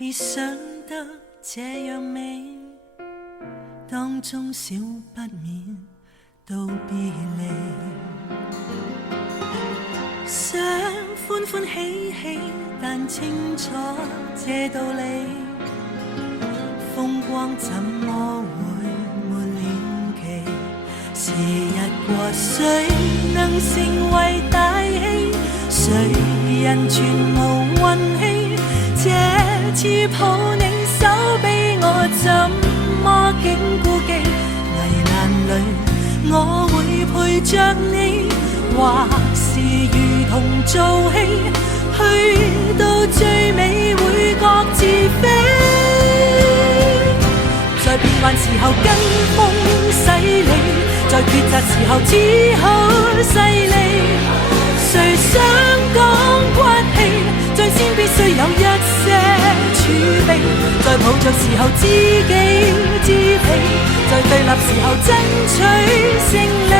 別想得這樣美，當中少不免道別離。想歡歡喜喜，但清楚這道理，風光怎麼會沒了期？時日過，誰能成為大器？誰人全無運氣？這次抱你手臂，我怎麼竟顧忌？危難裏我會陪着你，或是如同做戲，去到最尾會各自飛。在變幻時候跟風洗禮，在抉擇時候只好勢利。誰想講骨氣，最先必須有一些儲備。在抱着時候知己知彼，在對立時候爭取勝利，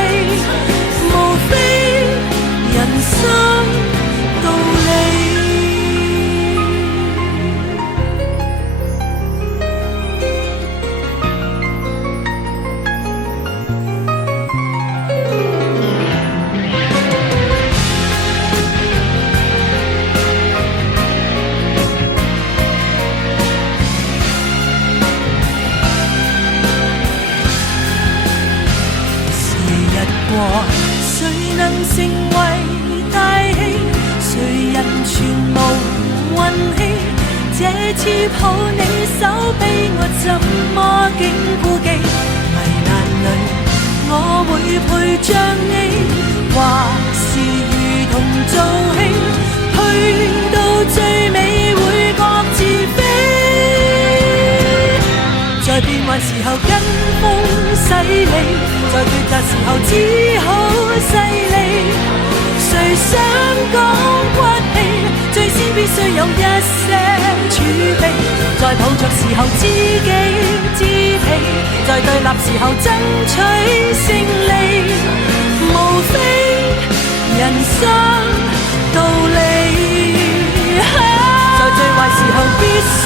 無非人生道理。誰能成為大器？誰人全無運氣？這次抱你手臂，我怎麼竟顧忌？危難裏我會陪着你，或是如同做戲，去到最尾會各自飛。在變幻時候跟風洗禮，在抉擇時候只好勢利。誰想講骨氣，最先必須有一些儲備。在抱着時候知己知彼，在對立時候爭取勝利，無非人生道理。在最壞時候必須